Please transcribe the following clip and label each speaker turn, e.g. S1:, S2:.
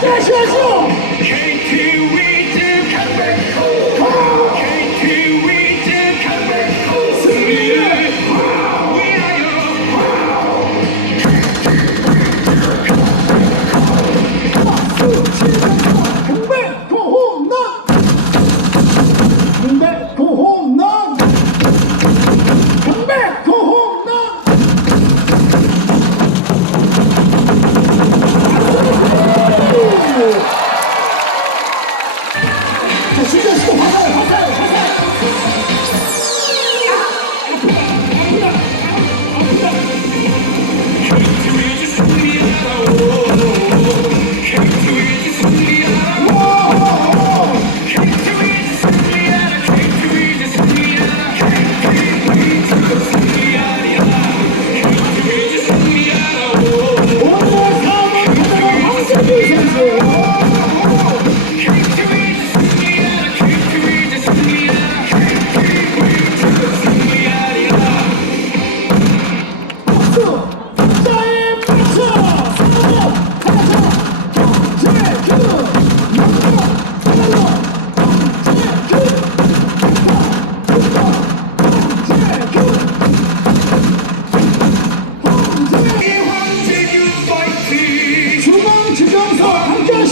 S1: 再说一 I'm gonna